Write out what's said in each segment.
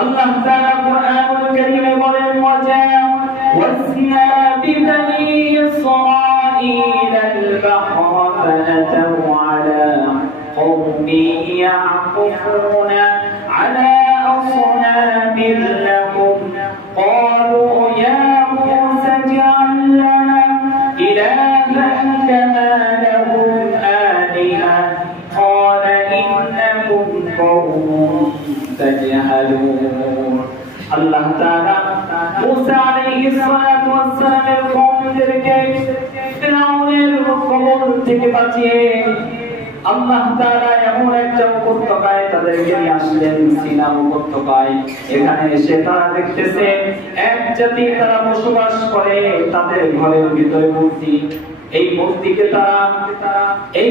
আল্লাহ তাআলা কুরআনুল কারীমে বলেন ওয়াসনা বিবনি ইসরাঈল আল-বাহর ফাতাউ আলা কওমি ইয়াকুফুনা আলা আসনামিন লাহুম ক্বালু ইয়া মূসা ইজআল লানা ইলাহান কামা লাহুম আলিহা ক্বালা ইন্নাকুম কওmun তাজহালুন। আল্লাহ তাআলা মূসা আলাইহিস সালাতু ওয়াস সালামের কওমদেরকে ফিরআউনের কবল থেকে বাঁচিয়ে আল্লাহ তাআলা এমন একটা উপত্যকায় তাদেরকে নিয়ে আসলেন, সিনা উপত্যকায়। এখানে এসে তারা দেখতেছে এক জাতি তারা বসবাস করে, তাদের ঘরের ভিতরে মূর্তি। এই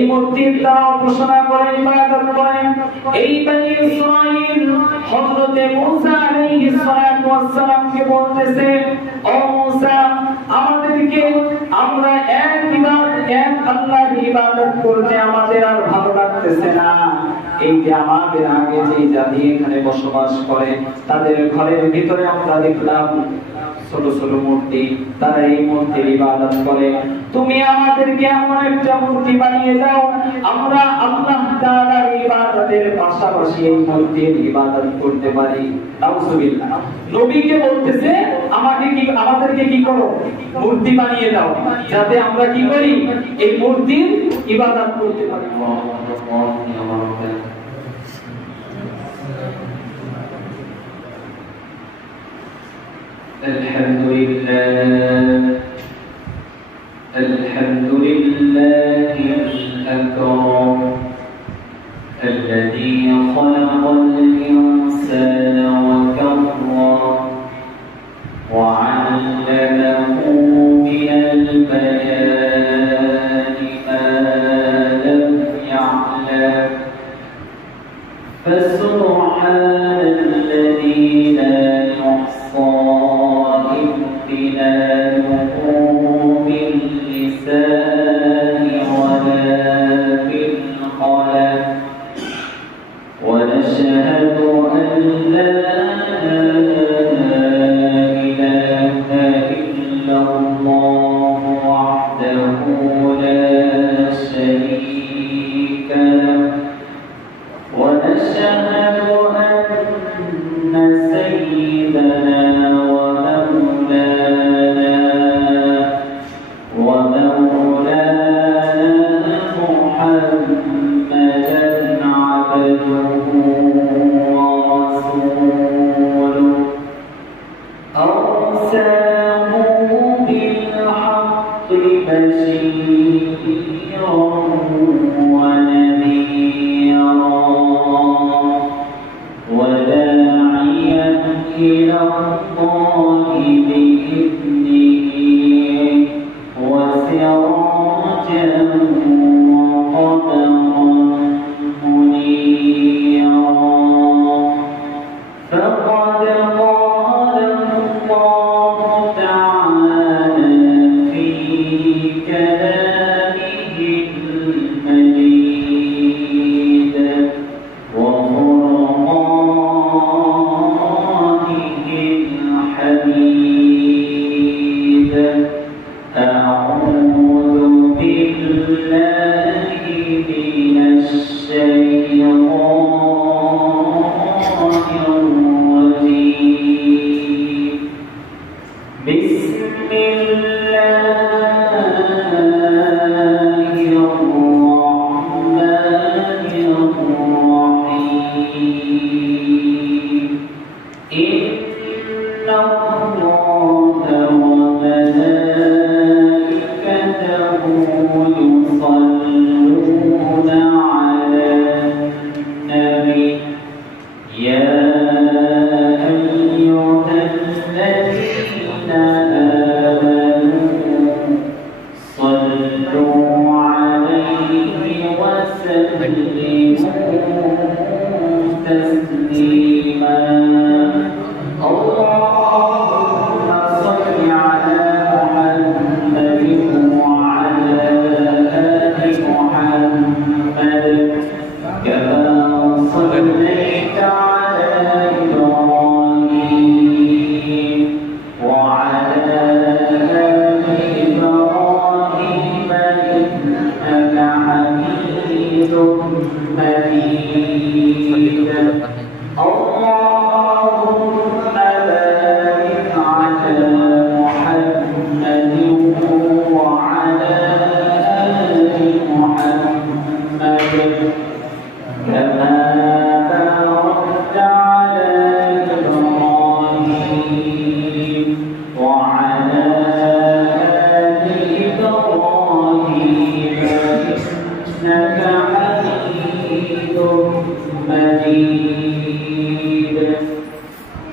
মূর্তির তারা উপাসনা করে, ইবাদত করে। এই বনি ইসরাঈল হযরতে মূসা আলাইহিস সালাতু ওয়াস সালামকে বলতেছে, ও মূসা, আমাদেরকে আমরা এক আল্লাহর ইবাদত করতে আমাদের আর ভালো লাগতেছে না। এই যে আমাদের আগে যে জাতি এখানে বসবাস করে, তাদের ঘরের ভিতরে আমরা দেখলাম ছোট ছোট মূর্তি, তারা এই মূর্তির ইবাদত করে। তুমি আমাদেরকে এমন একটা মূর্তি বানিয়ে দাও, আমরা আল্লাহ তাআলার ইবাদতের পাশাপাশি এই মূর্তির ইবাদত করতে পারি। নাউজুবিল্লাহ। নবীকে বলতেছে আমাদেরকে কি করো, মূর্তি বানিয়ে দাও, যাতে আমরা কি করি, এই মূর্তির ইবাদত করতে পারি। الحمد لله الأكرم الذي خلق الإنسان وكرمه وعلمه من البيان ما لم يعلم فسبحان الذي لا يحصى امتنانه باللسان ولا بالقلم ونشهد أن لا إله إلا الله وحده لا شريك له ونشهد أن سيدنا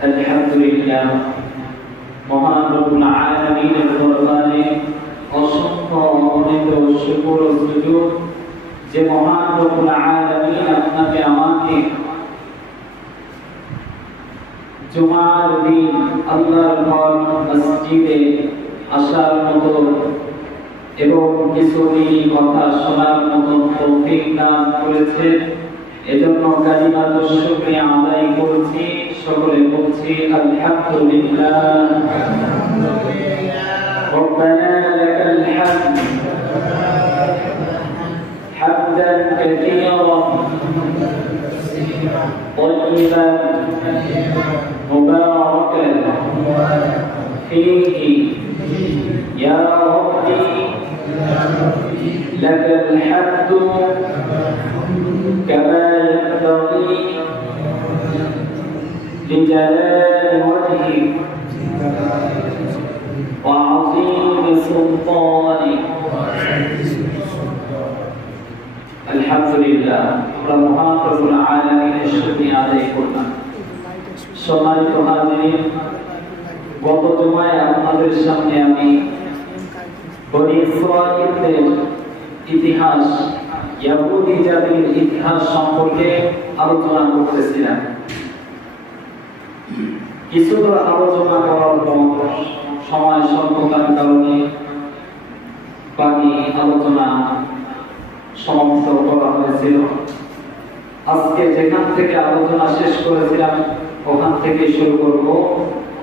আলহামদুলিল্লাহ মহান রব্বুল আলামিনের দরবারে অসংখ্য অগণিত শুকর ও সুজুদ যে মহান রব্বুল আলামিন আপনাকে আমাকে জুমার দিন আল্লাহর ঘর মসজিদে আসার মতো এবং কিছু দিনই কথা শোনার মতো তৌফিক দান করেছেন। এজন্য কালিমাতুশ শুকরিয়া আদায় করছি, সকলে বলছি আলহামদুলিল্লাহ। ربنا لك الحمد حمدا كثيرا طيبا مباركا فيه يا ربي لك الحمد كما ينبغي لجلال وجهك وعظيم سلطانك আলহামদুলিল্লাহ। আমরা মহান রব্বুল আলামিনের শুকরিয়া আদায় করলাম। সম্মানিত হাজিরিন, গত জুমায় আপনাদের সামনে আমি বনি ইসরাঈলের ইতিহাস, ইহুদি জাতির ইতিহাস সম্পর্কে আলোচনা করতেছিলাম। কিছু আলোচনা করার পর সময় স্বল্পতার কারণে বাকি আলোচনা সমাপ্ত করা হয়েছিল। আজকে যেখান থেকে আলোচনা শেষ করেছিলাম ওখান থেকে শুরু করব।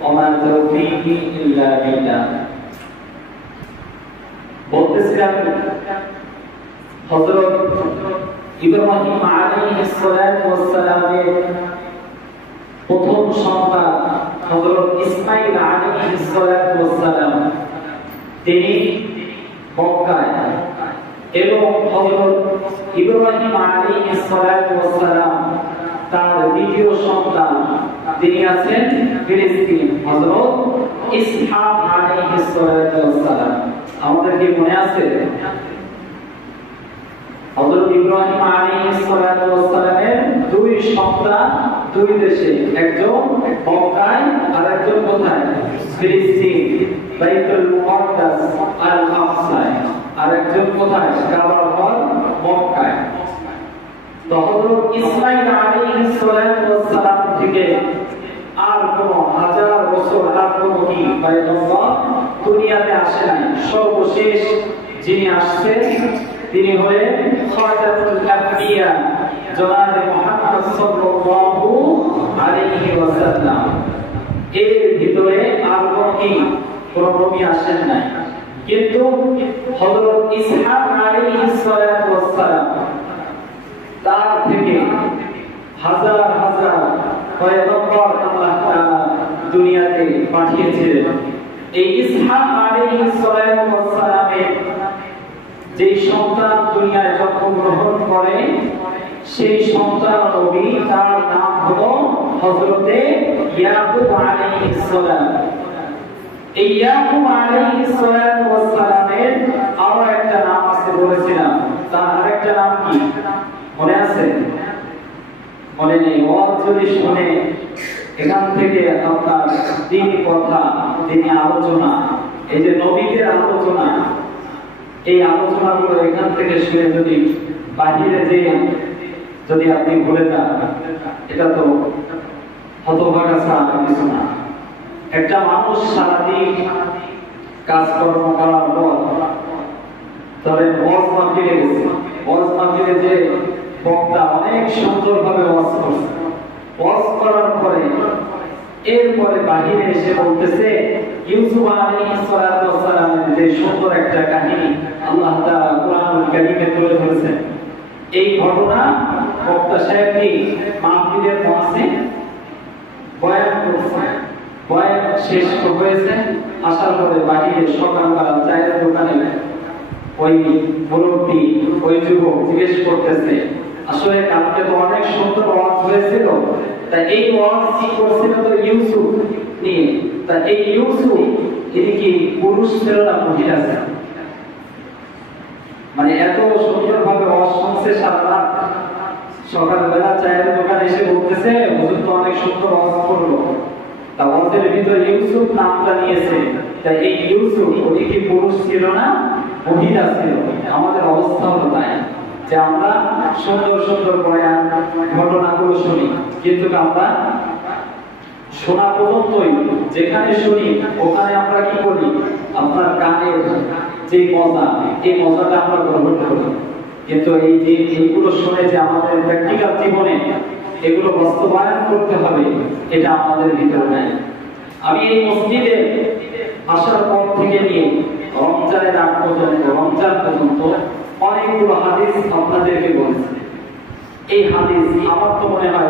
ওমা তাওফীকি ইল্লা বিল্লাহ। বলতেছিলাম হযরত ইব্রাহিম আলাইহিস সালাতু ওয়াস সালামের প্রথম সন্তান হযরত ইসমাঈল আলাইহিস সালাতু ওয়াস সালাম তিনি মক্কায় এবং হযরত ইব্রাহিম আলাইহিস সালাতু ওয়াস সালাম তার দ্বিতীয় সন্তান তিনি আছেন ফিলিস্তিন হযরত ইসহাক আলাইহিস সালাতু ওয়াস সালাম। আমাদের কি মনে আছে হযরত ইব্রাহিম আলাইহিস সালাতু ওয়াস সালামের দুই সন্তান দুই দেশে, একজন মক্কায় আর একজন কোথায়? ফিলিস্তিন বাইতুল মুকাদ্দাস আল আকসায়, আর একজন কোথায়? কাবার ঘর মক্কায়। তো হযরত ইসমাঈল আলাইহিস সালাতু ওয়াস সালাম থেকে আর কোন হাজার বছর আর কোন কি পয়গম্বর দুনিয়াতে আসে নাই। সর্বশেষ যিনি আসছেন তিনি হলেন খাতামুল আম্বিয়া জনাব মুহাম্মদ সাল্লাল্লাহু আলাইহি ওয়াসাল্লাম। এর ভিতরে আর কোন নবী আসেন নাই। কিন্তু হযরত ইসহাক আলাইহিস সালাতু ওয়াস সালাম তার থেকে হাজার হাজার পয়গম্বর আল্লাহ তাআলা দুনিয়াতে পাঠিয়েছিলেন। এই ইসহাক আলাইহিস সালাতু ওয়াস সালামের যে সন্তান দুনিয়ায় জন্মগ্রহণ করে সেই সন্তান নবী, তার নাম হলো হযরতে ইয়াকুব আলাইহিস সালাম। এই ইয়াকুব আলাইহিস সালাতু ওয়াস সালামের আরো একটা নাম আছে বলেছিলাম, তার আরেকটা নাম কি মনে আছে? মনে নেই? যদি শুনে এখান থেকে আপনার দ্বীনি কথা, দ্বীনি আলোচনা, এই যে নবীদের আলোচনা, এই আলোচনাগুলো এখান থেকে শুনে যদি বাহিরে যে যদি আপনি ভুলে যান, এটা তো হতভাগা ছাড়া কিছু না। একটা মানুষ সারাদিন কাজকর্ম করার পর তবে ওয়াজ মাহফিলে গেছে, ওয়াজ মাহফিলে যে বক্তা অনেক সুন্দরভাবে ওয়াজ করছে, ওয়াজ করার পরে এরপরে বাহিরে এসে বলতেছে ইউসুফ আলাইহিস সালাতু ওয়াস সালামের যে সুন্দর একটা কাহিনী আল্লাহ তাআলা কুরআনুল কারীমে তুলে ধরেছেন। এই ঘটনা বক্তা সাহেবকে মাহফিলের মঞ্চে বয়ান করছে। বয়ান শেষ হয়েছে, আসার পরে বাহিরে সকালবেলা চায়ের দোকানে ওই মুরব্বী ওই যুবক জিজ্ঞেস করতেছে, আসলে কালকে তো অনেক সুন্দর ওয়াজ হয়েছিল, তা এই ওয়াজ কি করছিল তো ইউসুফ নিয়ে, তা এই ইউসুফ ইনি কি পুরুষ ছিল না মহিলা ছিল? মানে এত সুন্দরভাবে ওয়াজ শুনছে সারা রাত, সকালবেলা চায়ের দোকানে এসে বলতেছে হুজুর তো অনেক সুন্দর ওয়াজ করলো, তাওয়াজের ভিতর ইউসুফ নামটা নিয়েছে, তাই এই ইউসুফ উনি কি পুরুষ ছিল না মহিলা ছিল? আমাদের অবস্থা হলো তাই যে আমরা সুন্দর সুন্দর বয়ান ঘটনাগুলো শুনি, কিন্তু আমরা শোনা পর্যন্তই, যেখানে শুনি ওখানে আমরা কি করি, আপনার কানের যে মজা, এই মজাটা আমরা গ্রহণ করি, কিন্তু এই যে এইগুলো শুনে যে আমাদের প্র্যাকটিক্যাল জীবনে এগুলো বাস্তবায়ন করতে হবে, এটা আমাদের ভিতরে নাই। আমি এই মসজিদে আসার পর থেকে নিয়ে রমজানের আগ পর্যন্ত, রমজান পর্যন্ত অনেকগুলো হাদিস আপনাদেরকে বলেছি। এই হাদিস আমার তো মনে হয়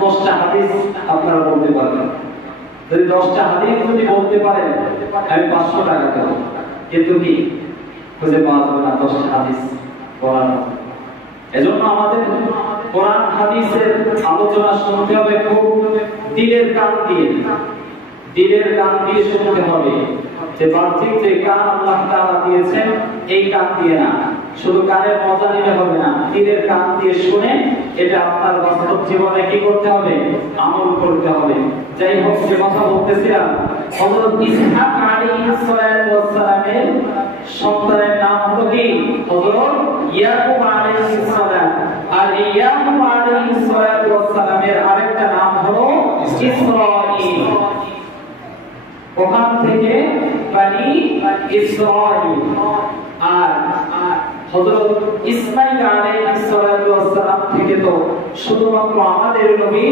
10টা হাদিস আপনারা বলতে পারবেন। যদি 10টা হাদিস যদি বলতে পারেন আমি 500 টাকা দেব, কিন্তু কি খুঁজে পাওয়া যাবে না 10টা হাদিস বলার মতো। এজন্য আমাদের কোরআন হাদিসের আলোচনা শুনতে হবে খুব দিলের কান দিয়ে, দিলের কান দিয়ে শুনতে হবে। যে বাহ্যিক যে কান আল্লাহ তাআলা দিয়েছেন এই কান দিয়ে না, শুধু কানের মজা নিলে হবে না, দিলের কান দিয়ে শুনে এটা আপনার বাস্তব জীবনে কি করতে হবে, আমল করতে হবে। যাই হোক, যে কথা বলতেছিলাম, হযরত ইসহাক আলাইহিস সালাতু ওয়াস সালামের সন্তানের নাম হলো কি, হযরত ইয়াকুব আলাইহিস সালাম। আর ইয়াকুব আলাইহিস সালাতু ওয়াস সালামের আরেকটা নাম হলো ইসরাঈল। ওখান থেকে বনি ইসরাঈল। আর হযরত ইসমাঈল আলাইহিস সালাতু ওয়াস সালাম থেকে তো শুধুমাত্র আমাদের নবী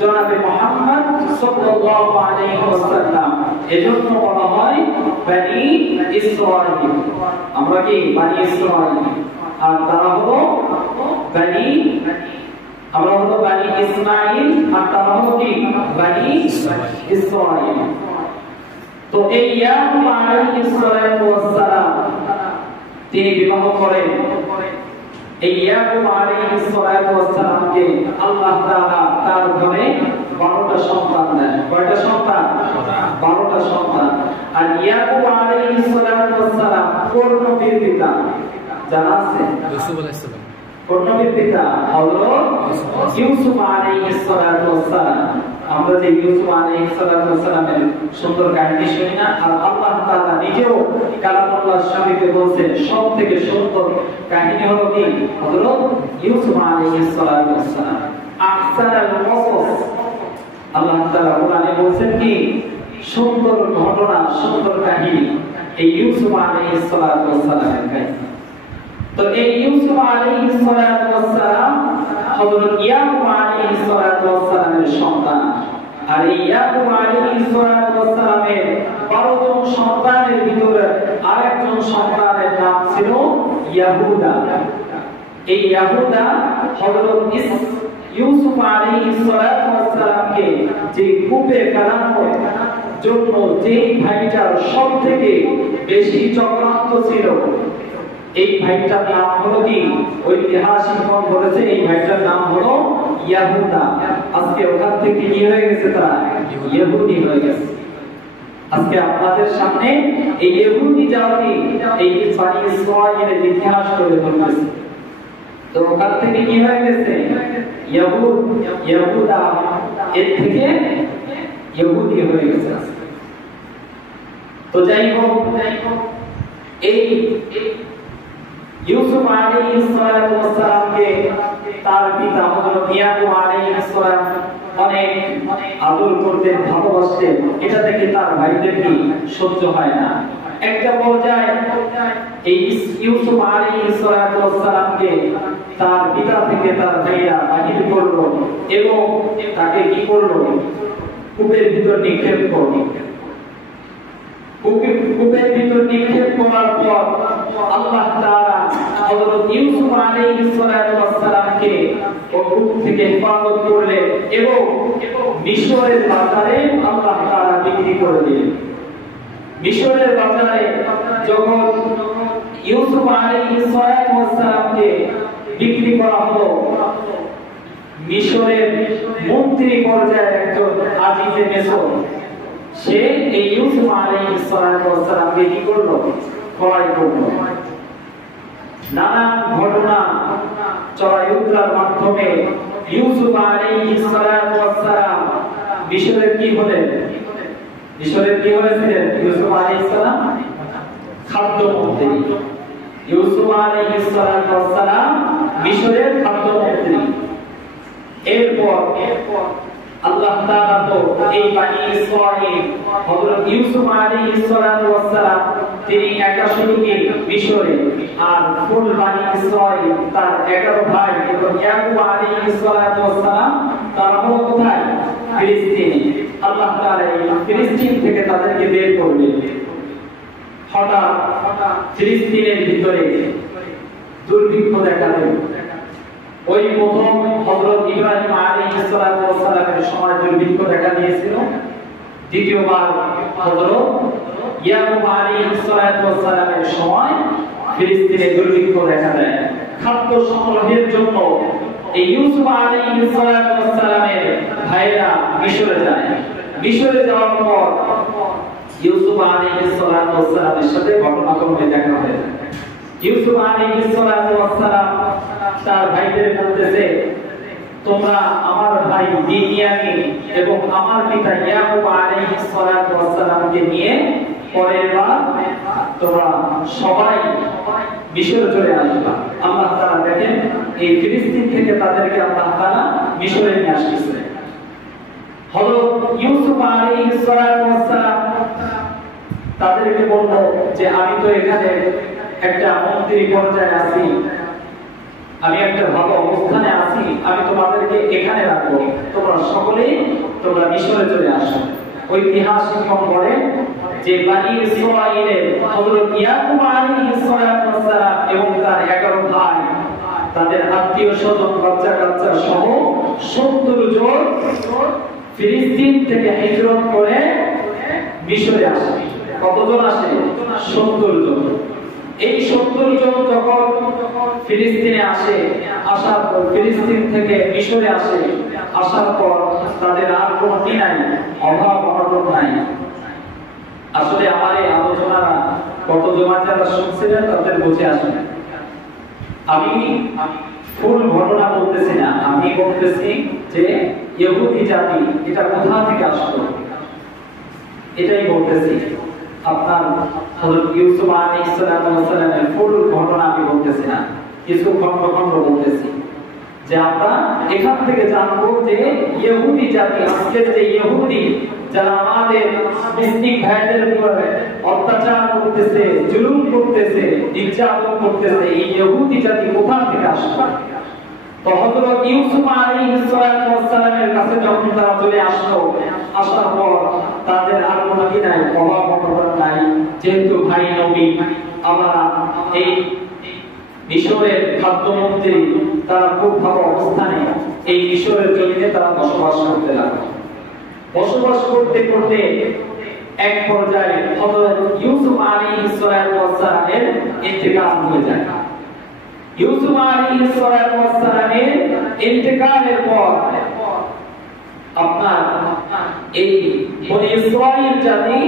জনাবে মুহাম্মদ সাল্লাল্লাহু আলাইহি ওয়াসাল্লাম, এজন্য বলা হয় বনি ইসরাঈল। আমরা কি বনি ইসরাঈল, আর তারা হলো বনি, আমরা হলো বনি ইসমাঈল, আর তারা হলো কি বনি ইসরাঈল। তো এই ইয়াকুব আলাইহিস সালাতু ওয়াস সালাম তিনি বিবাহ করেন। এই ইয়াকুব আলাইহিস সালাতু ওয়াস সালামকে আল্লাহ তাআলা তার ঘরে 12টা সন্তান দেন। কয়টা সন্তান? 12টা সন্তান। আর ইয়াকুব আলাইহিস সালাতু ওয়াস সালাম কোন নবীর পিতা জানা আছে? ইউসুফ আলাইহিস সালাম। কোন নবীর পিতা? হযরত ইউসুফ আলাইহিস সালাতু ওয়াস সালাম। আমরা যে ইউসুফ আলাইহিস সালাতু ওয়াস সালামের সুন্দর কাহিনী শুনি না, আর আল্লাহ তাআলা নিজেও কালামুল্লাহর শরীফে বলেছেন সবথেকে সুন্দর কাহিনী হলো কি, হযরত ইউসুফ আলাইহিস সালাতু ওয়াস সালাম। আহসানুল কসস, আল্লাহ তাআলা কোরআনে বলেছেন কি, সুন্দর ঘটনা, সুন্দর কাহিনী, এই ইউসুফ আলাইহিস সালাতু ওয়াস সালামের কাহিনী। তো এই ইউসুফ আলাইহিস সালাতু ওয়াস সালাম হযরত ইয়াকুব আলাইহিস সালাতু ওয়াস সালামের সন্তান। আর এই ইয়াকুব আলাইহিস সালাতু ওয়াস সালামের 12 জন সন্তানের ভিতরে আরেকজন সন্তানের নাম ছিল ইয়াহুদা। এই ইয়াহুদা হযরত ইউসুফ আলাইহিস সালাতু ওয়াস সালামকে যে কূপে ফেলানোর জন্য যে ভাইটার সবথেকে বেশি চক্রান্ত ছিল, এই ভাইটার নাম হলো কি, ঐতিহাসিকগণ বলেছে এই ভাইটার নাম হলো ইয়াহুদা। আজকে ওখান থেকে কি হয়ে গেছে, তারা ইহুদি হয়ে গেছে। আজকে আপনাদের সামনে এই ইহুদি জাতি এই বনি ইসরাঈলের ইতিহাস তুলে ধরতেছে। তো ওখান থেকে কি হয়ে গেছে, ইয়াহুদা, এর থেকে ইহুদি হয়ে গেছে। তো যাই হোক, এই ইউসুফ আলাইহিস সালাতু ওয়াস সালামকে তার পিতা হযরত ইয়াকুব আলাইহিস সালাম অনেক আদর করতেন, ভালোবাসতেন। এটা থেকে তার ভাইদের কি সহ্য হয় না। একটা পর্যায়ে এই ইউসুফ আলাইহিস সালাতু ওয়াস সালামকে তার পিতা থেকে তার ভাইরা বাহির করলো এবং তাকে কি করলো, কূপের ভিতর নিক্ষেপ করলো। কূপের ভিতর নিক্ষেপ করার পর আল্লাহ তাআলা হযরত ইউসুফ আলাইহিস সালাতু ওয়াস সালামকে কূপ থেকে হেফাজত করলেন এবং মিশরের বাজারে আল্লাহ তাআলা বিক্রি করে দিলেন। মিশরের বাজারে যখন ইউসুফ আলাইহিস সালাতু ওয়াস সালামকে বিক্রি করা হলো, মিশরের মন্ত্রী পর্যায়ের একজন আজিজে মিশর, সে এই ইউসুফ আলাইহিস সালাতু ওয়াস সালামকে কি করলো, ক্রয় করলো। নানা ঘটনা চড়াই উতরার মাধ্যমে ইউসুফ আলাইহিস সালাতু ওয়াস সালাম মিশরের কি হলেন? মিশরের কি হয়েছিলেন? ইউসুফ আলাইহিস সালাম খাদ্যমন্ত্রী। ইউসুফ আলাইহিস সালাম মিশরের খাদ্যমন্ত্রী। এরপর আল্লাহ তাআলা তো এই বানি ইসরাঈল হযরত ইউসুফ আলাইহিস সালাম তিনি একা শুধুকে মিশরে, আর ফুল বানি ইসরাঈল তার 11 ভাই এবং ইয়াকুব আলাইহিস সালাম তারা হলো কোথায়? ফিলিস্তিনে। আল্লাহ তাআলা এই ফিলিস্তিন থেকে তাদেরকে বের করলেন। হঠাৎ ফিলিস্তিনের ভিতরে দুর্ভিক্ষ দেখা দেয়। ওই প্রথম হযরত ইব্রাহিম আলাইহিস সালামের সময় দুর্ভিক্ষ দেখা দিয়েছিল। দ্বিতীয়বার হযরত ইয়াকুব আলাইহিস সালামের সময় ফিলিস্তিনে দুর্ভিক্ষ দেখা দেয়। খাদ্য সংগ্রহের জন্য এই ইউসুফ আলাইহিস সালামের ভাইরা মিশরে যায়। মিশরে যাওয়ার পর ইউসুফ আলাইহিস সালামের সাথে ঘটনাক্রমে দেখা হয়। ইউসুফ আলাইহিস সালাম তার ভাইদের বলতেছে, তোমরা আমার ভাই বিনিয়ামিন এবং আমার পিতা ইয়াকুব আলাইহিস সালামকে নিয়ে পরের বার তোমরা সবাই মিশরে চলে আসবা। আল্লাহ তাআলা দেখেন এই ফিলিস্তিন থেকে তাদেরকে আল্লাহ তাআলা মিশরে নিয়ে আসছে। হযরত ইউসুফ আলাইহিস সালাম তাদেরকে বলল যে আমি তো এখানে একটা মন্ত্রী পর্যায়ে আছি, আমি একটা ভালো অবস্থানে আছি, আমি তোমাদেরকে এখানে রাখবো, তোমরা সকলেই তোমরা মিশরে চলে আসো। ঐতিহাসিক বলে যে বানি ইসরাঈলের হযরত ইয়াকুব আলাইহিস সালাম এবং তার 11 ভাই তাদের আত্মীয় স্বজন বাচ্চা কাচ্চা সহ 70 জন ফিলিস্তিন থেকে হিজরত করে মিশরে আসে। কতজন আসে? 70 জন। এই 70 জন যখন ফিলিস্তিনে আসে, আসার পর ফিলিস্তিন থেকে মিশরে আসে, আসার পর তাদের আর কোনো কি নাই, অভাব অনটন নাই। আসলে আমার এই আলোচনা কত জমা যারা শুনছিলেন তাদের বুঝে আসে। আমি ফুল ঘটনা বলতেছি না, আমি বলতেছি যে ইহুদি জাতি এটা কোথা থেকে আসলো এটাই বলতেছি। আপনার হযরত ইউসুফ আলাইহিস সালামের ফুল ঘটনা আমি বলতেছি না, কিছু খন্ড খন্ড বলতেছি, যে আমরা এখান থেকে জানবো যে ইহুদি জাতি, আজকের যে ইহুদি যারা আমাদের মুসলিম ভাইদের উপর অত্যাচার করতেছে, জুলুম করতেছে, নির্যাতন করতেছে, এই ইহুদি জাতি কোথা থেকে আসলো? তো হযরত ইউসুফ আলাইহিস সালামের কাছে যখন তারা চলে আসলো, আসার পর তাদের আর কোনো কি নাই, অভাব অনটন নাই, যেহেতু ভাই নবী। আমরা এই মিশরের খাদ্যমন্ত্রী তারা খুব ভালো অবস্থানে এই মিশরের জমিনে তারা বসবাস করতে লাগলো। বসবাস করতে করতে এক পর্যায়ে হযরত ইউসুফ আলাইহিস সালামের ইন্তেকাল হয়ে যায়। ইউসুফ আলাইহিস সালামের ইন্তেকালের পর আপনার এই বনি ইসরাঈল জাতি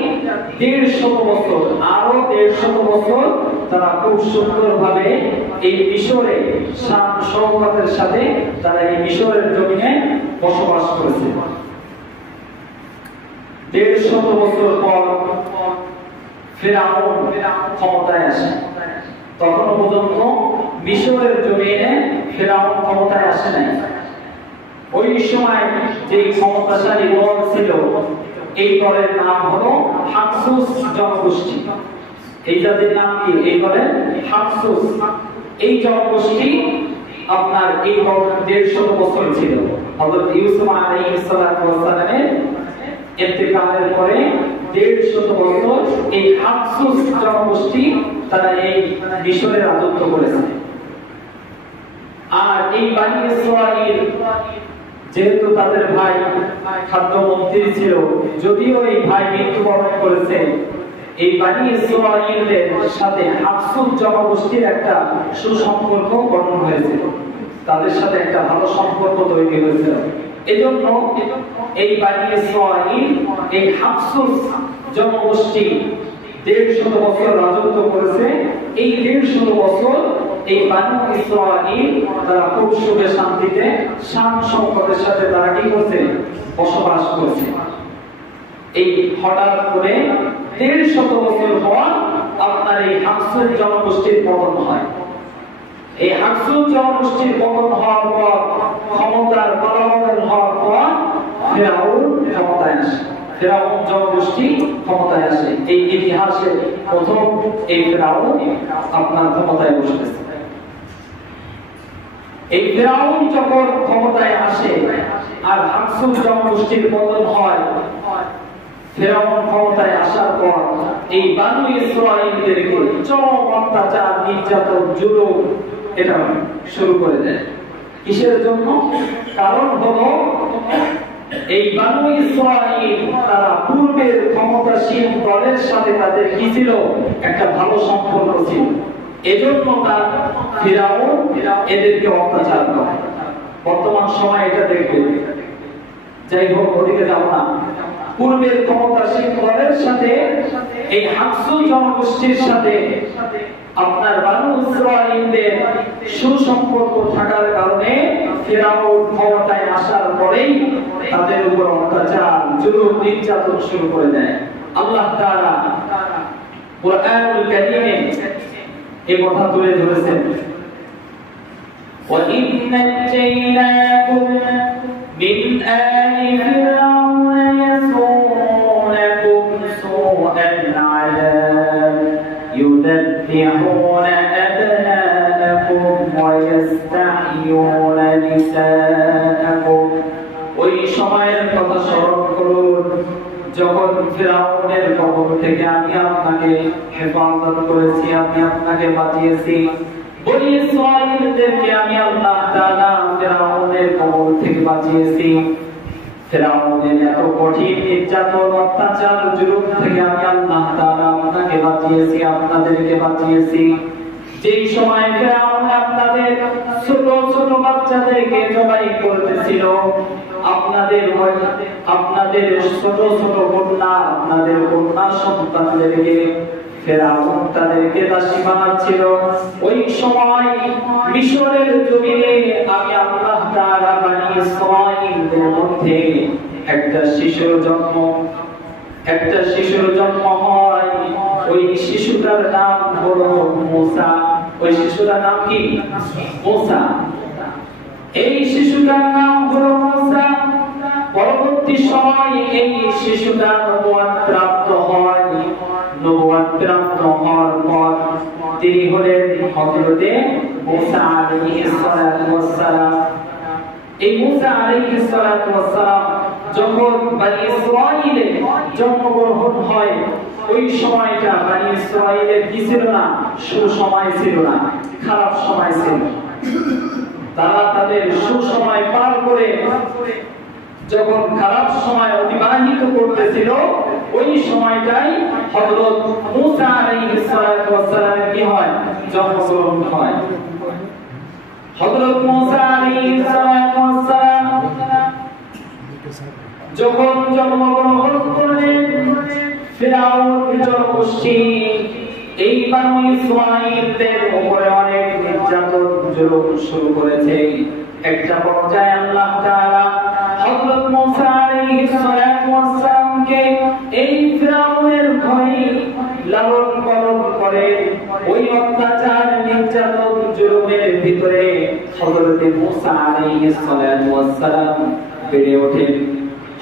150 বছর, আরো 150 বছর তারা খুব সুন্দরভাবে এই মিশরে শান শওকতের সাথে তারা এই মিশরের জমিনে বসবাস করেছে। 150 বছর পর ফিরআউন ক্ষমতায় আসে। তখন পর্যন্ত মিশরের জমিনে ফিরআউন ক্ষমতায় আসে নাই। ওই সময় যে ক্ষমতাশালী দল ছিল, এই দলের নাম হলো হাকসুস জনগোষ্ঠী। এই জাতির নাম কি? এই দলের হাকসুস। এই জনগোষ্ঠী আপনার এই দল 150 বছর ছিল। হযরত ইউসুফ আলাইহিস সালামের ইন্তেকালের পরে 150 বছর এই হাকসুস জনগোষ্ঠী তারা এই মিশরে রাজত্ব করেছে। আর এই বানি ইসরাঈল যেহেতু তাদের ভাই খাদ্যমন্ত্রী ছিল, যদিও এই ভাই মৃত্যুবরণ করেছে, এই বানি ইসরাঈলের সাথে হাকসুস জনগোষ্ঠীর একটা সুসম্পর্ক গঠন হয়েছিল, তাদের সাথে একটা ভালো সম্পর্ক তৈরি হয়েছিল। এজন্য এই বানি ইসরাঈল এই হাকসুস জনগোষ্ঠী 150 বছর রাজত্ব করেছে। এই 150 বছর এই বানু ইসরাঈল তারা খুব সুখে শান্তিতে শান সম্পদের সাথে তারা কি করছে, বসবাস করছে। এই হঠাৎ করে 150 বছর পর আপনার এই হাকসুল জনগোষ্ঠীর পতন হয়। এই হাকসুল জনগোষ্ঠীর পতন হওয়ার পর, ক্ষমতার বলবৎ হওয়ার পর ফিরআউন ক্ষমতায় আসে। ফিরআউন জনগোষ্ঠী ক্ষমতায় আসে। এই ইতিহাসে প্রথম এই ফিরআউন আপনার ক্ষমতায় বসেছে। এই ফিরআউন যখন ক্ষমতায় আসে আর হাকসুল জনগোষ্ঠীর পতন হয়, ফিরআউন ক্ষমতায় আসার পর এই বানু ইসরাঈলদেরকে চরম অত্যাচার, নির্যাতন, জুলুম এটা শুরু করে দেয়। কিসের জন্য? কারণ হলো এই বানু ইসরাঈল তারা পূর্বের ক্ষমতাসীন দলের সাথে তাদের কি ছিল, একটা ভালো সম্পর্ক ছিল। এজন্য তার ফিরআউন এদেরকে অত্যাচার করে। বর্তমান সময় এটা দেখবে, যাই হোক ওদিকে যাব না। পূর্বের ক্ষমতাসীন দলের সাথে এই হাকসুল জনগোষ্ঠীর সাথে আপনার বানু ইসরাঈলদের সুসম্পর্ক থাকার কারণে ফিরআউন ক্ষমতায় আসার পরেই তাদের উপর অত্যাচার, জুলুম, নির্যাতন শুরু করে দেয়। আল্লাহ তাআলা কুরআনুল কারীমে এই কথা তুলে ধরেছেন, وَإِذْ نَجَّيْنَاكُمْ مِنْ آلِ فِرْعَوْنَ يَسُومُونَكُمْ سُوءَ الْعَذَابِ يُذَبِّحُونَ أَبْنَاءَكُمْ وَيَسْتَحْيُونَ نِسَاءَكُمْ। ওই সময়ের কথা স্মরণ করুন যখন ফিরআউনের কবল থেকে আমি আপনাকে হেফাজত করেছি, আমি আপনাকে বাঁচিয়েছি। বনি ইসরাঈলদেরকে আমি আল্লাহ তাআলা ফিরআউনের কবল থেকে বাঁচিয়েছি। ফিরআউনের এত কঠিন নির্যাতন, অত্যাচার, জুলুম থেকে আমি আল্লাহ তাআলা আপনাকে বাঁচিয়েছি, আপনাদেরকে বাঁচিয়েছি। যেই সময় ফিরআউন আপনাদের ছোট ছোট বাচ্চাদেরকে জবাই করতেছিল, আপনাদের ছোট ছোট কন্যা, আপনাদের কন্যা সন্তানদেরকে ফিরআউন তাদেরকে দাসী বানাচ্ছিল, ওই সময় মিশরের জমিনে আমি আল্লাহ তাআলা বনি ইসরাঈলদের মধ্যে একটা শিশুর জন্ম হয়। ওই শিশুটার নাম হলো মুসা। ওই শিশুটার নাম কি? মুসা। এই শিশুটার নাম হলো মুসা। পরবর্তী সময় এই শিশুটা নবুয়ত প্রাপ্ত হয়। নবুয়ত প্রাপ্ত হওয়ার পর তিনি হলেন হযরতে মুসা আলাইহিস সালাতু ওয়াস সালাম। এই মুসা আলাইহিস সালাতু ওয়াস সালাম যখন বনি ইসরাঈলে জন্মগ্রহণ হয়, ওই সময়টা বনি ইসরাঈলের কি ছিল না? সুসময় ছিল না, খারাপ সময় ছিল। তারা তাদের সুসময় পার করে যখন খারাপ সময় অতিবাহিত করতেছিল, ওই সময়টাই হযরত মুসা আলাইহিস সালাতু ওয়াস সালামের কি হয়? জন্মগ্রহণ হয়। হযরত মুসা আলাইহিস সালাতু ওয়াস সালাম যখন জন্মগ্রহণ করলেন, ফিরআউন জনগোষ্ঠী এই বানু ইসরাঈলদের উপরে অনেক নির্যাতন, জুলুম শুরু করেছে। একটা পর্যায়ে আল্লাহ তাআলা হযরত মুসা আলাইহিস সালাতু ওয়াস সালামকে এই ফিরআউনের ভয়ে লালন পালন করে ওই অত্যাচার, নির্যাতন, জুলুমের ভিতরে হযরত মুসা আলাইহিস সালাতু ওয়াস সালাম বেড়ে ওঠেন।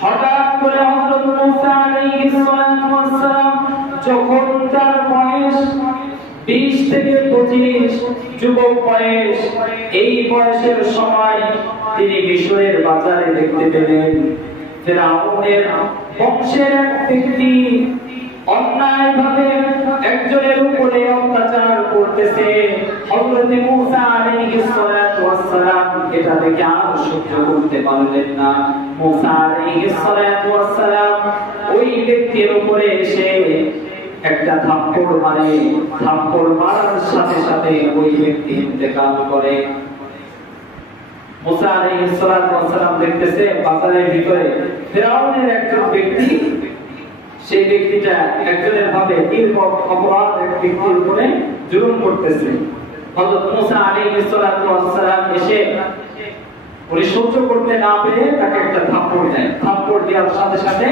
হঠাৎ করে হযরত মুসা আলাইহিস সালাতু ওয়াস সালাম যখন তার বয়স 20 থেকে 25, যুবক বয়স, এই বয়সের সময় তিনি মিশরের বাজারে দেখতে পেলেন ফিরআউনের বংশের এক ব্যক্তি অন্যায়ভাবে একজনের উপরে অত্যাচার করতেছে। হযরত মুসা আলাইহিস সালাতু ওয়াস সালাম এটা দেখে আর সহ্য করতে পারলেন না। মুসা আলাইহিস সালাতু ওয়াস সালাম ওই ব্যক্তির উপরে এসে একটা থাপ্পড় মারে। থাপ্পড় মারার সাথে সাথে ওই ব্যক্তি ইন্তেকাল করে। মুসা আলাইহিস সালাতু ওয়াস সালাম দেখতেছে বাজারের ভিতরে ফিরআউনের একজন ব্যক্তি, সেই ব্যক্তিটা একজনের ভাবে নির্মম অপরাধ এক ব্যক্তির উপরে জুলুম করতেছে। হযরত মুসা আলাইহিস সালাতু ওয়াস সালাম এসে উনি সহ্য করতে না পেরে তাকে একটা থাপ্পড় দেন। থাপ্পড় দেওয়ার সাথে সাথে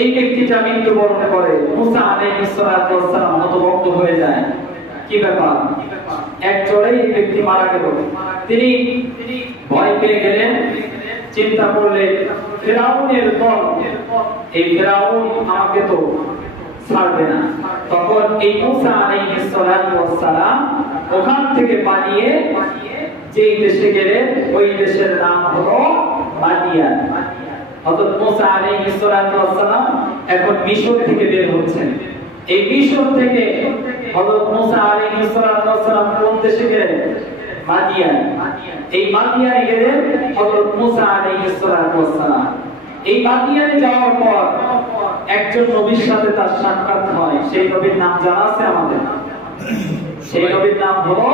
এই ব্যক্তিটা মৃত্যুবরণ করে। মুসা আলাইহিস সালাতু ওয়াস সালাম হতভম্ব হয়ে যায়, কি ব্যাপার, এক চড়েই এই ব্যক্তি মারা গেল। তিনি ভয় পেয়ে গেলেন, চিন্তা করলেন ফিরাউনের দল, এই ফিরাউন আমাকে তো ছাড়বে না। তখন এই মুসা আলাইহিস সালাতু ওয়াস সালাম ওখান থেকে পালিয়ে যেই দেশে গেলেন ওই দেশের নাম হলো মাদিয়ান। হযরত মুসা আলাইহিস সালাতু ওয়াস সালাম এখন মিশর থেকে বের হচ্ছেন। এই মিশর থেকে হযরত মুসা আলাইহিস সালাতু ওয়াস সালাম কোন দেশে গেলেন? মাদিয়ান। এই মাদিয়ানে গেলেন হযরত মুসা আলাইহিস সালাতু ওয়াস সালাম। এই মাদিয়ানে যাওয়ার পর একজন নবীর সাথে তার সাক্ষাৎ হয়। সেই নবীর নাম জানা আছে আমাদের? সেই নবীর নাম হলো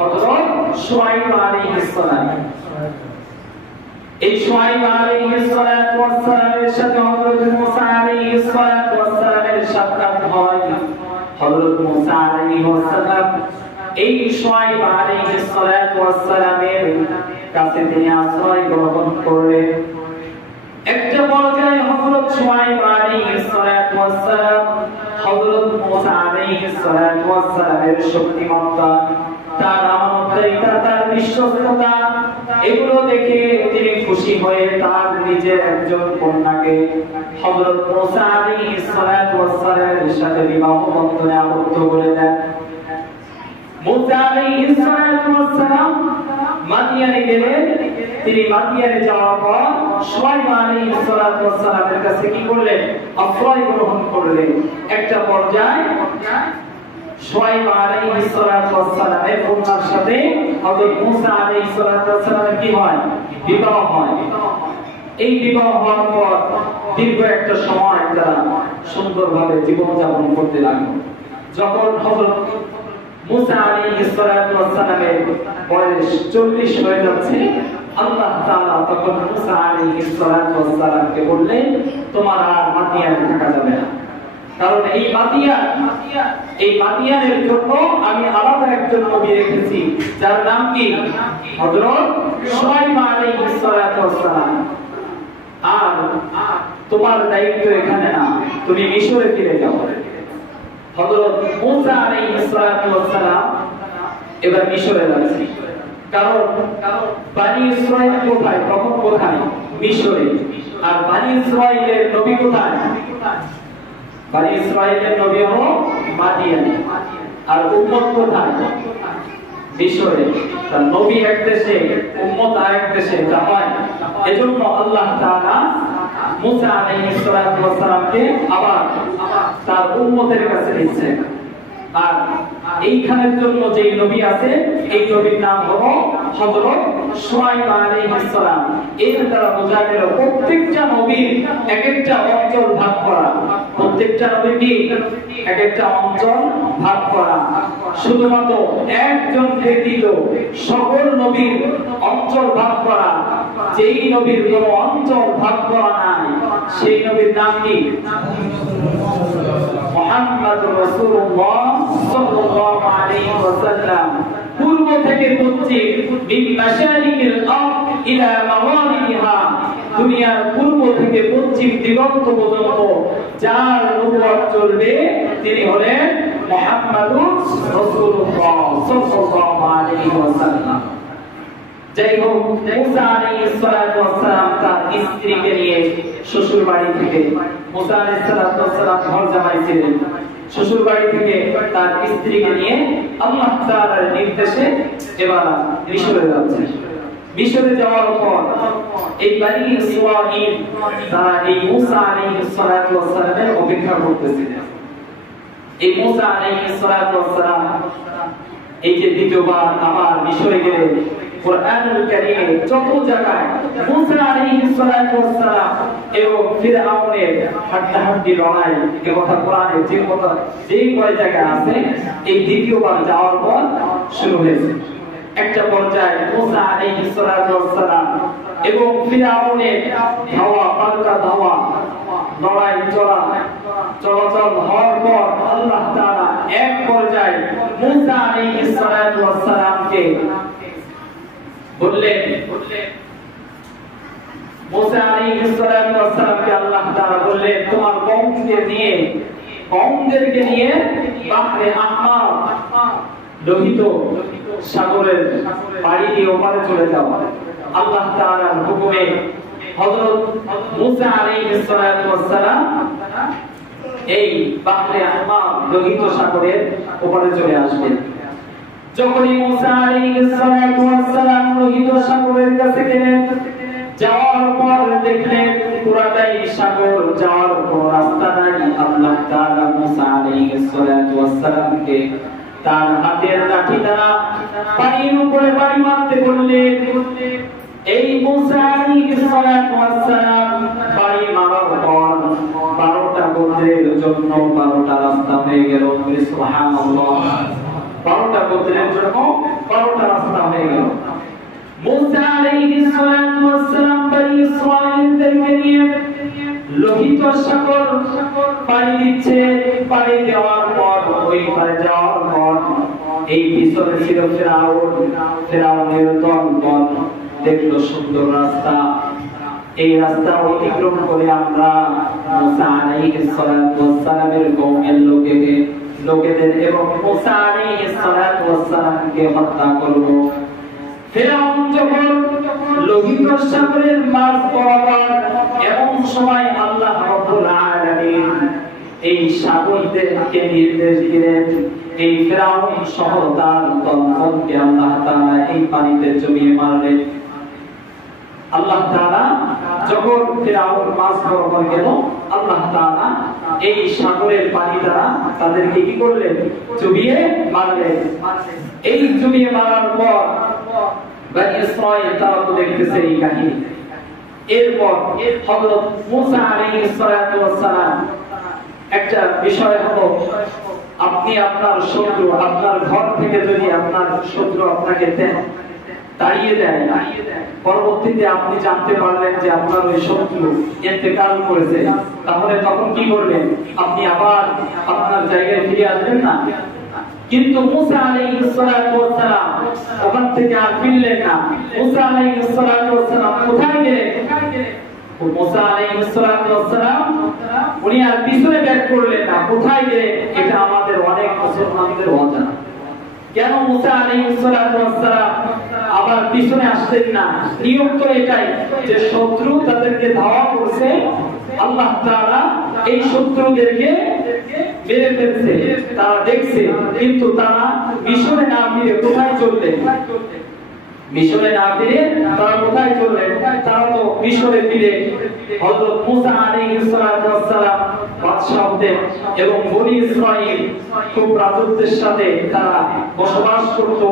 হযরত শুআয়ব আলাইহিস সালাম। এই শুআয়ব আলাইহিস সালাতু ওয়াস সালামের সাথে হযরত মুসা আলাইহিস সালাতু ওয়াস সালামের সাক্ষাৎ হয়। হযরত মুসা আলাইহিস সালাম এই শুআয়ব আলাইহিস সালাতু ওয়াস সালামের কাছে তিনি আশ্রয় গ্রহণ করলেন। একটা পর্যায়ে হযরত শুআয়ব আলাইহিস সালাতু ওয়াস সালাম হযরত মুসা আলাইহিস সালাতু ওয়াস সালামের শক্তিমত্তা, তার আমানতদারিতা, তার বিশ্বস্ততা এগুলো দেখে তিনি খুশি হয়ে তার নিজের একজন কন্যাকে হযরত মুসা আলাইহিস সালাতু ওয়াস সালামের সাথে বিবাহ বন্ধনে আবদ্ধ করে দেন। মুসা আলাইহিস সালাতু ওয়াস সালাম মাদিয়ানে গেলেন। তিনি মাদিয়ানে যাওয়ার পর শুআয়ব আলাইহিস সালাতু ওয়াস সালামের কাছে কি করলেন? আশ্রয় গ্রহণ করলেন। একটা পর্যায়ে শুআয়ব আলাইহিস সালাতু ওয়াস সালামের কন্যার সাথে হযরত মুসা আলাইহিস সালাতু ওয়াস সালামের কি হয়? বিবাহ হয়। এই বিবাহ হওয়ার পর দীর্ঘ একটা সময় তারা সুন্দরভাবে জীবনযাপন করতে লাগলো। যখন হযরত মুসা আলাইহিস সালাতু ওয়াস সালামের বয়স 40 হয়ে যাচ্ছে, আল্লাহ তাআলা তখন মুসা আলাইহিস সালাতু ওয়াস সালামকে বললেন, তোমার আর মাদিয়ানে থাকা যাবে না। কারণ এই মাদিয়ানের জন্য আমি আলাদা একজন নবী রেখেছি, যার নাম কি? হযরত শুআয়ব আলাইহিস সালাতু ওয়াস সালাম। আর তোমার দায়িত্ব এখানে না, তুমি মিশরে ফিরে যাও। হযরত মুসা আলাইহিস সালাতু ওয়াস সালাম এবার মিশরে যাচ্ছে। কারণ বনি ইসরাইল কোথায়? তখন কোথায়? মিশরে। আর বনি ইসরাইলের নবী কোথায়? বনি ইসরাইলের নবী হলো মাদিয়ানে। আর উম্মত কোথায়? মিশরে। তার নবী এক দেশে, উম্মত আরেক দেশে, যা হয়। এজন্য আল্লাহ তাআলা মুসা আলাইহিস সালাতু ওয়াস সালামকে আবার তার উম্মতের কাছে নিচ্ছেন। আর এইখানের জন্য যে নবী আছে, এই নবীর নাম হলো হযরত শুআয়ব আলাইহিস সালাম। এর দ্বারা বোঝা গেল প্রত্যেকটা নবীর এক একটা অঞ্চল ভাগ করা। প্রত্যেকটা নবী কি? এক একটা অঞ্চল ভাগ করা। শুধুমাত্র একজন ব্যতীত সকল নবীর অঞ্চল ভাগ করা। যেই নবীর কোনো অঞ্চল ভাগ করা নাই, সেই নবীর নাম কি? মুহাম্মাদুর রাসূলুল্লাহ সাল্লাল্লাহু আলাইহি ওয়াসাল্লাম। পূর্ব থেকে পশ্চিম, মিন মাশারিকিল আরদ ইলা মাগারিবিহা, দুনিয়ার পূর্ব থেকে পশ্চিম দিগন্ত পর্যন্ত যার নবুয়ত চলবে তিনি হলেন মুহাম্মাদুর রাসূলুল্লাহ সাল্লাল্লাহু আলাইহি ওয়াসাল্লাম। যাই হোক, মুসা আলাইহিস সালাতু ওয়াস সালাম তার স্ত্রীকে নিয়ে শ্বশুর বাড়ি থেকে, মুসা আলাইহিস সালাতু ওয়াস সালাম ঘর জামাই ছিলেন, শ্বশুর বাড়ি থেকে তার স্ত্রীকে নিয়ে আল্লাহ তাআলার নির্দেশে এবার মিশরে যাচ্ছে। মিশরে যাওয়ার পর এই বনি ইসরাঈল তারা এই মুসা আলাইহিস সালাতু ওয়াস সালামের অপেক্ষা করতেছিলেন। এই মুসা আলাইহিস সালাতু ওয়াস সালাম এই যে দ্বিতীয়বার আবার মিশরে গেলেন, কুরআনুল কারীমে যত জায়গায় মুসা আলাইহিস সালাতু ওয়াস সালাম এবং ফিরআউনের হাড্ডাহাড্ডি লড়াই এই কথা কোরআনে যেই কয় জায়গায় আছে, এই দ্বিতীয়বার যাওয়ার পর শুরু হয়েছে। একটা পর্যায়ে মুসা আলাইহিস সালাতু ওয়াস সালাম এবং ফিরআউনের ধাওয়া পাল্টা ধাওয়া লড়াই চলাচল হওয়ার পর আল্লাহ তাআলা এক পর্যায়ে মুসা আলাইহিস সালাতু ওয়াস সালামকে বললেন, মুসা আলাইহিস সালাতু ওয়াস সালামকে আল্লাহ তাআলা বললেন তোমার কওমদেরকে নিয়ে বাহরে আহমার লোহিত সাগরের পাড়ি দিয়ে ওপারে চলে যাও। আল্লাহ তাআলার হুকুমে হযরত মুসা আলাইহিস সালাতু ওয়াস সালাম এই বাহরে আহমার লোহিত সাগরের ওপারে চলে আসবেন। যখনই মুসা আলাইহিস সালাতু ওয়াস সালাম লোহিত সাগরের কাছে গেলেন, যাওয়ার পর দেখলেন পুরাটাই সাগর, যাওয়ার পর রাস্তা নাই। আল্লাহ তাআলা মুসা আলাইহিস সালাতু ওয়াস সালামকে তার হাতের লাঠি দ্বারা পানির উপরে বাড়ি মারতে বললেন। এই মুসা আলাইহিস সালাতু ওয়াস সালাম বাড়ি মারার পর 12টা গোত্রের জন্য 12টা রাস্তা হয়ে গেল। সুবহানাল্লাহ, 12টা গোত্রের জন্য 12টা রাস্তা হয়ে গেল। মুসা আলাইহিস সালাতু ওয়াস সালাম বনি ইসরাঈলদেরকে নিয়ে লোহিত সাগর পাড়ি দিচ্ছে। পাড়ি দেওয়ার পর ওই পাড়ে যাওয়ার পর এই পিছনে ছিল ফেরাউনের দল দেখলো সুন্দর রাস্তা। এই রাস্তা অতিক্রম করে আমরা মুসা আলাইহিস সালাতু ওয়াস সালামের কওমের লোকেদের এবং মুসা আলাইহিস সালাতু ওয়াস সালামকে হত্যা করব। ফেরাউন যখন লোহিত সাগরের মাঝ বরাবর, এমন সময় আল্লাহ রাব্বুল আলামিন এই সাগরদেরকে নির্দেশ দিলেন, এই ফেরাউন সহ তার দলকে আল্লাহ তাআলা এই পানিতে জমিয়ে মারলেন। আল্লাহ তাআলা যখন ফেরাউন মাঝ বরাবর গেল, আল্লাহ তাআলা এই সাগরের পানি দ্বারা তাদেরকে কি করলেন? জমিয়ে মারলেন। এই জমিয়ে মারার পর বনি ইসরাঈল তারা তো দেখতেছে এই কাহিনী। এরপর হযরত মুসা আলাইহিস সালাতু ওয়াস সালাম একটা বিষয় হলো, আপনি আপনার শত্রু, আপনার ঘর থেকে যদি আপনার শত্রু আপনাকে তাড়িয়ে দেয়, পরবর্তীতে আপনি জানতে পারলেন যে আপনার ওই শত্রু ইন্তেকাল করেছে, তাহলে তখন কি করবেন? আপনি আবার আপনার জায়গায় ফিরে আসবেন না। কিন্তু মুসা আলাইহিস সালাতু ওয়াস সালাম ওখান থেকে আর ফিরলেন না। মুসা আলাইহিস সালাতু ওয়াস সালাম কোথায় গেলেন? মুসা আলাইহিস সালাতু ওয়াস সালাম উনি আর পিছনে ব্যাক করলেন না। কোথায় গেলেন? এটা আমাদের অনেক মুসলমানদের অজানা। কেন মুসা আলাইহিস সালাতু ওয়াস সালাম আবার পিছনে আসলেন না? নিয়ম তো এটাই যে শত্রু তাদেরকে ধাওয়া করছে, আল্লাহ তাআলা এই শত্রুদেরকে মেরে ফেলছে, তারা দেখছে, কিন্তু তারা মিশরে না ফিরে কোথায় চললেন? মিশরে না ফিরে তারা কোথায় চললেন? তারা তো মিশরে ফিরে হযরত মুসা আলাইহিস সালাতু ওয়াস সালাম বাদশাহদের এবং বনি ইসরাঈল খুব রাজত্বের সাথে তারা বসবাস করত।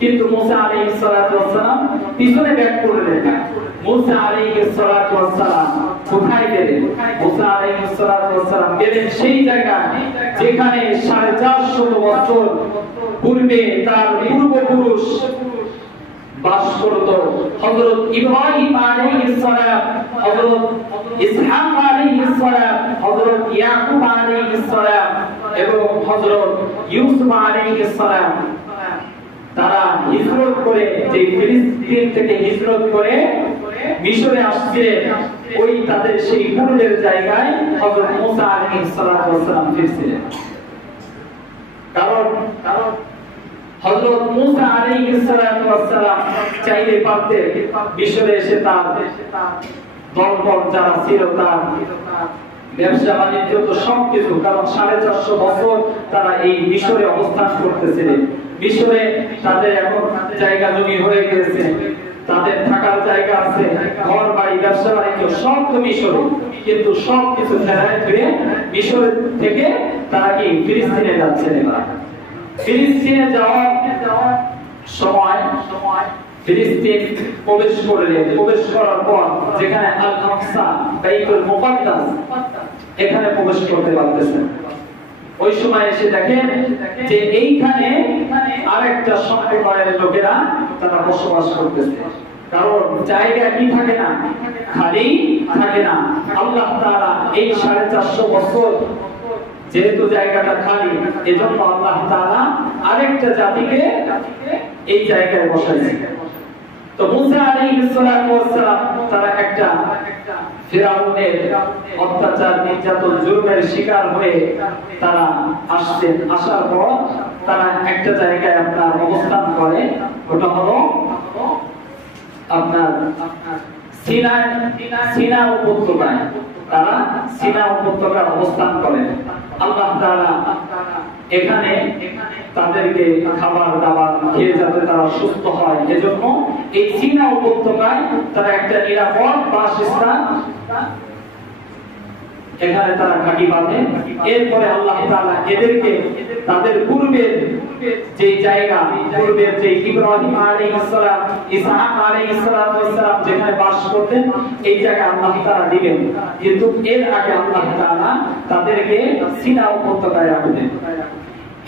কিন্তু মুসা আলাইহিস সালাতু ওয়াস সালাম পিছনে ব্যাক করলেন না। মুসা আলাইহিস সালাতু ওয়াস সালাম কোথায় গেলেন? মুসা আলাইহিস সালাতু ওয়াস সালাম গেলেন সেই জায়গায় যেখানে 450 বছর পূর্বে তার পূর্বপুরুষ বাস করত। হযরত ইব্রাহিম আলাইহিস সালাম, হযরত ইসহাক আলাইহিস সালাম, হযরত ইয়াকুব আলাইহিস সালাম এবং হযরত ইউসুফ আলাইহিস সালাম তারা হিজরত করে, যে ফিলিস্তিন থেকে হিজরত করে মিশরে আসছে, ওই তাদের সেই পূর্বের জায়গায় হযরত মুসা আলাইহিস সালাতু ওয়াস সালাম ফিরছিলেন। কারণ হযরত মুসা আলাইহিস সালাতু ওয়াস সালাম চাইলে পারতেন মিশরে এসে তার দলবল যারা ছিল, তার ব্যবসা বাণিজ্য তো সবকিছু, কারণ 450 বছর তারা এই মিশরে অবস্থান করতেছিলেন। মিশরে তাদের এখন জায়গা জমি হয়ে গেছে, তাদের থাকার জায়গা আছে, ঘর বাড়ি ব্যবসা বাণিজ্য সব তো মিশরে, কিন্তু সবকিছু ফেরায় ফিরে মিশর থেকে তারা কি ফিলিস্তিনে যাচ্ছেন। এবার ফিলিস্তিনে যাওয়ার সময় ফিলিস্তিন প্রবেশ করলেন। প্রবেশ করার পর যেখানে আল আকসা বাইতুল মুকাদ্দাস, এখানে প্রবেশ করতে পারতেছেন। ওই সময় এসে দেখেন যে এইখানে আরেকটা সম্প্রদায়ের লোকেরা তারা বসবাস করতেছে। কারণ জায়গা কি থাকে না, খালি থাকে না। আল্লাহ তাআলা এই 450 বছর যেহেতু জায়গাটা খালি, এজন্য আল্লাহ তাআলা আরেকটা জাতিকে এই জায়গায় বসাইছে। তো মুসা আলাইহিস সালাতু ওয়াস সালাম তারা একটা ফিরাউনের অত্যাচার, নির্যাতন, জুলুমের শিকার হয়ে তারা আসছেন। আসার পর তারা একটা জায়গায় আপনার অবস্থান করে, ওটা হলো আপনার সিনা উপত্যকায়। তারা সিনা উপত্যকায় অবস্থান করেন। আল্লাহ তাআলা এখানে তাদেরকে খাবার দাবার খেয়ে যাতে তারা সুস্থ হয়, এজন্য এই সিনা উপত্যকায় তারা একটা নিরাপদ বাসস্থান এখানে তারা ঘাঁটি বাঁধে। এরপরে আল্লাহ তাআলা এদেরকে তাদের পূর্বের যে জায়গা, পূর্বের যে ইব্রাহিম আলাইহিস সালাম, ইসহাক আলাইহিস সালাম যেখানে বাস করতেন, এই জায়গা আল্লাহ তাআলা দিবেন। কিন্তু এর আগে আল্লাহ তাআলা তাদেরকে সিনা উপত্যকায় রাখবেন।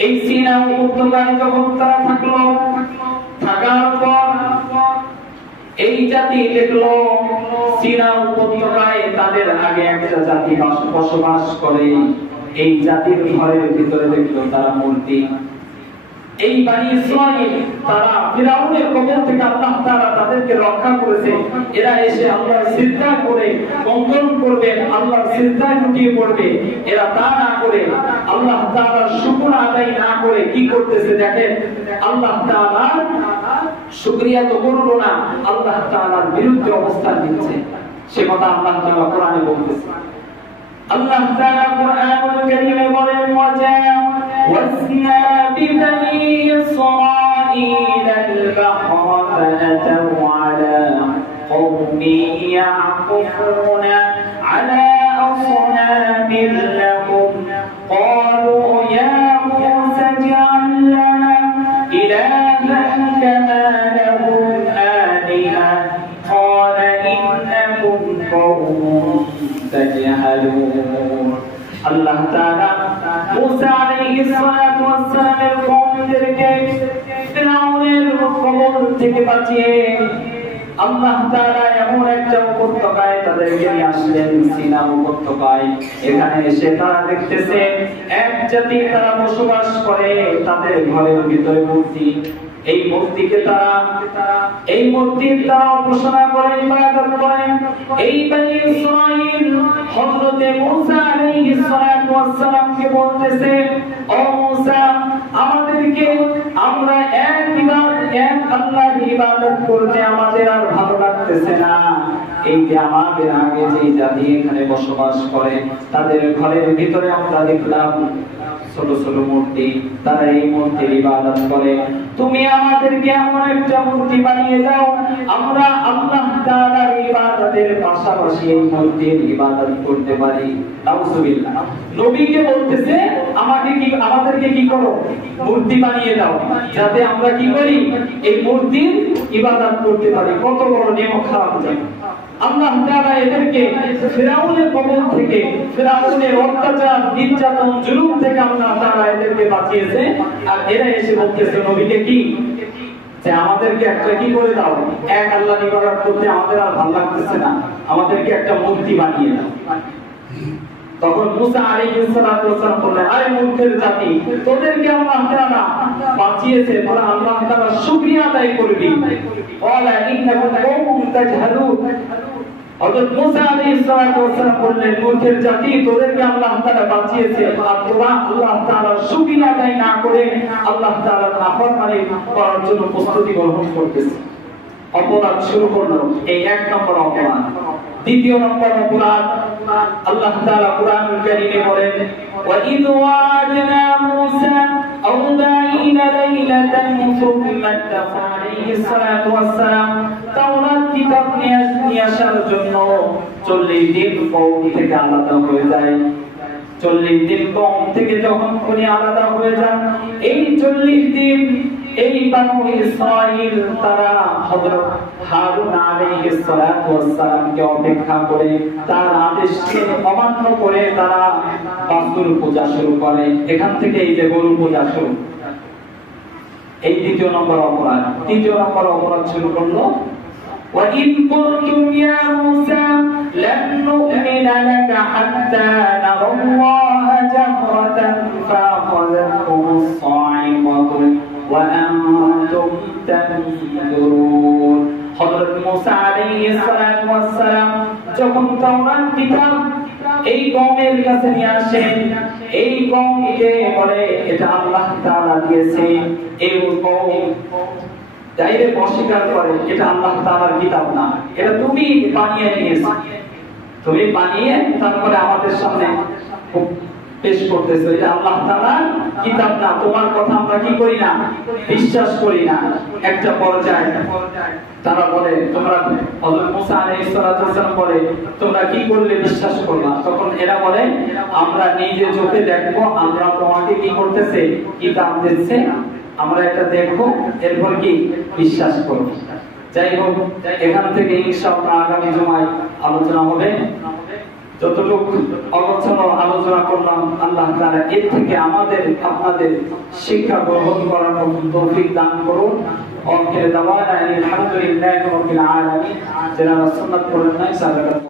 এই সিনা উপত্যকায় যখন তারা থাকলো, থাকার পর এই জাতি দেখলো সিনা উপত্যকায় তাদের আগে একটা জাতি বসবাস করে। এই জাতির ঘরের ভিতরে দেখলো তারা মূর্তি। এই বনি ইসরাঈল তারা ফিরাউনের কবল থেকে আল্লাহ তাআলা তাদেরকে রক্ষা করেছে। এরা এসে আল্লাহর সিজদা করে বন্দন করবে, আল্লাহর সিজদায় লুটিয়ে পড়বে। এরা তা না করে, আল্লাহ তাআলার শুকর আদায় না করে কি করতেছে দেখেন, আল্লাহ তাআলার শুকরিয়া তো করলো না, আল্লাহ তাআলার বিরুদ্ধে অবস্থান নিচ্ছে। সে কথা আল্লাহ তাআলা কোরআনে বলতেছে। আল্লাহ তাআলা কোরআনুল কারীমে বলেন, وَجَاوَزْنَا بِبَنِي إِسْرَائِيلَ الْبَحْرَ فَأَتَوْا عَلَى قَوْمٍ يَعْكُفُونَ عَلَى أَصْنَامٍ لَهُمْ قَالُوا يَا مُوسَى اجْعَل لَّنَا إِلَٰهًا كَمَا لَهُمْ آلِهَةٌ قَالَ إِنَّكُمْ قَوْمٌ تَجْهَلُونَ। আল্লাহ তাআলা মুসা আলাইহিস সালাতু ওয়াস সালামের কওমদেরকে ফিরাউনের কবল থেকে বাঁচিয়ে আল্লাহ তাআলা এমন একটা উপত্যকায় তাদেরকে নিয়ে আসলেন, সিনা উপত্যকায়। এখানে এসে তারা দেখতেছে এক জাতি তারা বসবাস করে, তাদের ঘরের ভিতরে মূর্তি। এই মূর্তিকে তারা এই মূর্তির তারা উপাসনা করে, ইবাদত করে। এই বনি ইসরাঈল হযরতে মুসা আলাইহিস সালাতু ওয়াস সালামকে বলতেছে, ও মুসা, আমাদেরকে আমরা এক আল্লাহর ইবাদত করতে আমাদের আর ভালো লাগতেছে না। এই যে আমাদের আগে যে জাতি এখানে বসবাস করে, তাদের ঘরের ভিতরে আমরা দেখলাম ছোট ছোট মূর্তি, তারা এই মূর্তির ইবাদত করে। তুমি আমাদেরকে এমন একটা মূর্তি বানিয়ে দাও, আমরা আল্লাহ তাআলার ইবাদতের পাশাপাশি এই মূর্তির ইবাদত করতে পারি। নাউজুবিল্লাহ। নবীকে বলতেছে, আমাদেরকে কি করো, মূর্তি বানিয়ে দাও, যাতে আমরা কি করি, এই মূর্তির ইবাদত করতে পারি। কত বড় নিয়ম খারাপ জানো। আল্লাহ তাআলা এদেরকে ফিরাউনের কবল থেকে, ফিরাউনের অত্যাচার, নির্যাতন, জুলুম থেকে আল্লাহ তাআলা এদেরকে বাঁচিয়েছে। আর এরা এসে বলতেছে নবীকে কি, যে আমাদেরকে একটা কি করে দাও, এক আল্লাহর ইবাদত করতে আমাদের আর ভালো লাগতেছে না, আমাদেরকে একটা মূর্তি বানিয়ে দাও। তখন মুসা আলাইহিস সালাতু ওয়াস সালাম বললেন, আরে মূর্খের জাতি, তোদেরকে আল্লাহ তাআলা বাঁচিয়েছে, তোরা আল্লাহ তাআলার শুকরিয়া আদায় করবি। ওয়ালা ইন্নাকুম কওমুন তাজহালুন। হযরত মুসা আলাইহিস সালাতু ওয়াস সালাম বললেন, মূর্খের জাতি, তোদেরকে আল্লাহ তাআলা বাঁচিয়েছে, আর তোরা আল্লাহ তাআলার শুকরিয়া আদায় না করে আল্লাহ তাআলার নাফরমানি করার জন্য প্রস্তুতি গ্রহণ করতেছে। অপরাধ শুরু করলো। এই এক নম্বর অপরাধ। দ্বিতীয় নম্বর অপরাধ, আল্লাহ তাআলা কুরআনুল কারীমে বলেন, وَإِذْ وَعَدْنَا مُوسَى 40 لَيْلَةً ثُمَّ اتَّخَذَ عَلَيْهِ الصَّلَاةُ وَالسَّلَامُ তাওরাত কিতাব নিয়ে আসার জন্য 40 দিন কওম থেকে আলাদা হয়ে যায়। 40 দিন কওম থেকে যখন উনি আলাদা হয়ে যান, এই 40 দিন এই বনি ইসরাঈল তারা হযরত হারুন আলাইহিস সালাতু ওয়াস সালামকে অপেক্ষা করে, তার আদেশকে অমান্য করে তারা বাছুর পূজা শুরু করে। এখান থেকে এই যে গরু পূজা শুরু, এই দ্বিতীয় নম্বর অপরাধ। তৃতীয় নম্বর অপরাধ শুরু করলো, وَإِذْ قُلْتُمْ يَا مُوسَى لن نؤمن لك حتى نرى الله جهرة فأخذتكم الصاعقة وأنتم تنظرون হযরত মুসা আলাইহিস সালাতু ওয়াস সালাম যখন তাওরাত কিতাব এই কওমের কাছে নিয়ে আসেন, এই কওমকে বলে এটা আল্লাহ তাআলা দিয়েছে। এই কওম ডাইরেক্ট অস্বীকার করে এটা আল্লাহ তাআলার কিতাব না, এটা তুমি বানিয়ে নিয়েছো, তুমি বানিয়ে তারপরে আমাদের সামনে পেশ করতেছো, এটা আল্লাহ তাআলার কিতাব না, তোমার কথা আমরা কি করি না, বিশ্বাস করি না। একটা পর্যায়ে তারা বলে তোমরা, হযরত মুসা আলাইহিস সালাতু ওয়াস সালাম বলে তোমরা কি করলে বিশ্বাস করলা? তখন এরা বলে আমরা নিজে চোখে দেখবো, আমরা তোমাকে কি করতেছে কিতাব দিচ্ছে, আমরা এটা দেখবো, এরপর কি বিশ্বাস করব। যাই হোক, এখান থেকে ইনশাআল্লাহ আগামী জুমায় আলোচনা হবে। যতটুকু অগোছালো আলোচনা করলাম, আল্লাহ তাআলা এর থেকে আমাদের আপনাদের শিক্ষা গ্রহণ করার মতো তৌফিক দান করুন। আখির দাওয়ানা আলহামদুলিল্লাহি রাব্বিল আলামিন। যারা সুন্নাত পড়েন নাই সাদাকা